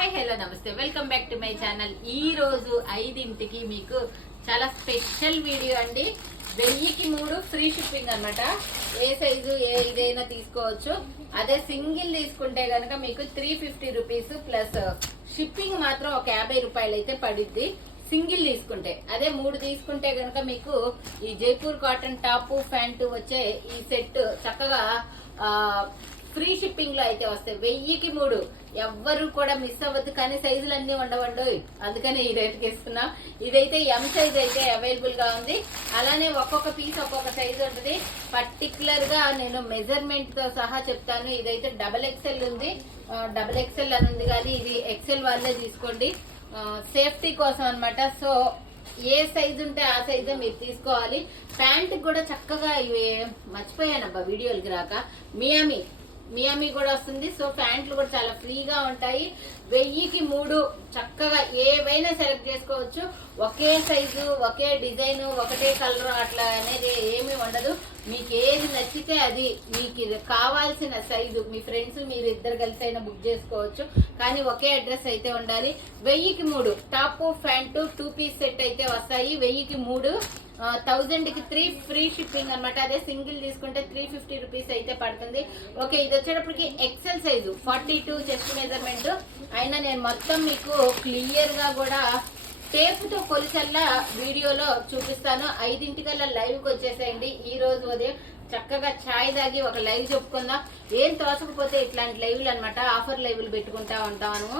Hi hello నమస్తే welcome back to my channel. ఈ రోజు 5ంటికి మీకు చాలా స్పెషల్ వీడియో అండి. 1000కి 3 ఫ్రీ షిప్పింగ్ అన్నమాట. ఏ సైజు ఏదైనా తీసుకోవచ్చు. అదే సింగిల్ తీసుకుంటే గనక మీకు 350 రూపీస్ ప్లస్ షిప్పింగ్ మాత్రం ఒక 50 రూపాయలు అయితే పడిద్ది సింగిల్ తీసుకుంటే. అదే 3 తీసుకుంటే గనక మీకు ఈ జైపూర్ కాటన్ టాప్ ప్యాంటు వచ్చే ఈ సెట్ చక్కగా ఫ్రీ షిప్పింగ్ లో అయితే వస్తాయి. 1000కి 3 ఎవ్వరు కూడా మిస్ అవ్వద్దు. కానీ సైజులు అన్ని ఉండవండి, అందుకనే ఈ రేట్కి ఇస్తున్నా. ఇదైతే ఎం సైజ్ అయితే అవైలబుల్ గా ఉంది. అలానే ఒక్కొక్క పీస్ ఒక్కొక్క సైజ్ ఉంటుంది. పర్టికులర్ గా నేను మెజర్మెంట్ తో సహా చెప్తాను. ఇదైతే XXL ఉంది, XXL అని ఉంది, కానీ ఇది XL వాళ్ళే తీసుకోండి సేఫ్టీ కోసం అన్నమాట. సో ఏ సైజు ఉంటే ఆ సైజే మీరు తీసుకోవాలి. ప్యాంట్ కూడా చక్కగా ఇవి మర్చిపోయానబ్బా వీడియోలకి రాక, మియామి కూడా వస్తుంది. సో ప్యాంట్లు కూడా చాలా ఫ్రీగా ఉంటాయి. 1000కి 3 చక్కగా ఏవైనా సెలెక్ట్ చేసుకోవచ్చు. ఒకే సైజు, ఒకే డిజైన్, ఒకటే కలర్ అట్లా అనేది ఏమీ ఉండదు. మీకు ఏది నచ్చితే అది మీకు కావాల్సిన సైజు మీ ఫ్రెండ్స్ మీరు ఇద్దరు కలిసి అయినా బుక్ చేసుకోవచ్చు. కానీ ఒకే అడ్రస్ అయితే ఉండాలి. 1000కి 3 టాప్ ప్యాంటు 2 పీస్ సెట్ అయితే వస్తాయి. 1000కి 3 1000కి 3 ఫ్రీ షిప్పింగ్ అనమాట. అదే సింగిల్ తీసుకుంటే 350 రూపీస్ అయితే పడుతుంది. ఓకే, ఇది వచ్చేటప్పటికి ఎక్సెల్ సైజు 42 చెస్ట్ మెజర్మెంట్ అయినా నేను మొత్తం మీకు క్లియర్ గా కూడా టేప్ తో కొలిసల్లా వీడియోలో చూపిస్తాను. 5ంటికల్లా లైవ్ కి వచ్చేసేయండి. ఈ రోజు ఉదయం చక్కగా ఛాయ్ తాగి ఒక లైవ్ చెప్పుకుందాం. ఏం తోచకపోతే ఇట్లాంటి లైవ్లు అనమాట, ఆఫర్ లైవ్లు పెట్టుకుంటా ఉంటాను.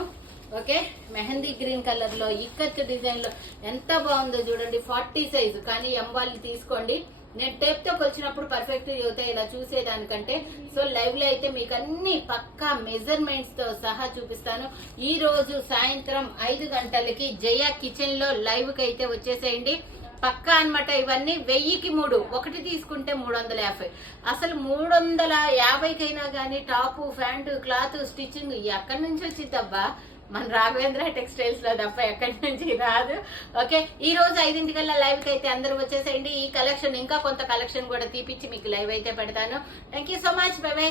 ఓకే, మెహందీ గ్రీన్ కలర్ లో ఇక్కత్ డిజైన్ లో ఎంత బాగుందో చూడండి. 40 సైజు, కానీ ఎం వాళ్ళు తీసుకోండి. నేను టేప్ తో కొలిచినప్పుడు పర్ఫెక్ట్ అవుతాయి ఇలా చూసేదానికంటే. సో లైవ్ లో అయితే మీకు అన్ని పక్కా మెజర్మెంట్స్ తో సహా చూపిస్తాను. ఈ రోజు సాయంత్రం 5 గంటలకి జయ కిచెన్ లో లైవ్ కి అయితే వచ్చేసేయండి పక్కా అన్నమాట. ఇవన్నీ 1000కి 3 ఒకటి తీసుకుంటే 350. అసలు 350కైనా కానీ టాప్ ప్యాంటు క్లాత్ స్టిచ్చింగ్ ఎక్కడి నుంచి వచ్చిద్దబ్బా? మన రాఘవేంద్ర టెక్స్టైల్స్ లో తప్ప ఎక్కడి నుంచి రాదు. ఓకే, ఈ రోజు 5ంటికల్లా లైవ్ కి అయితే అందరూ వచ్చేసేయండి. ఈ కలెక్షన్ ఇంకా కొంత కలెక్షన్ కూడా తీపిచ్చి మీకు లైవ్ అయితే పెడతాను. Thank you so much, by by.